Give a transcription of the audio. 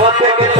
Let's go.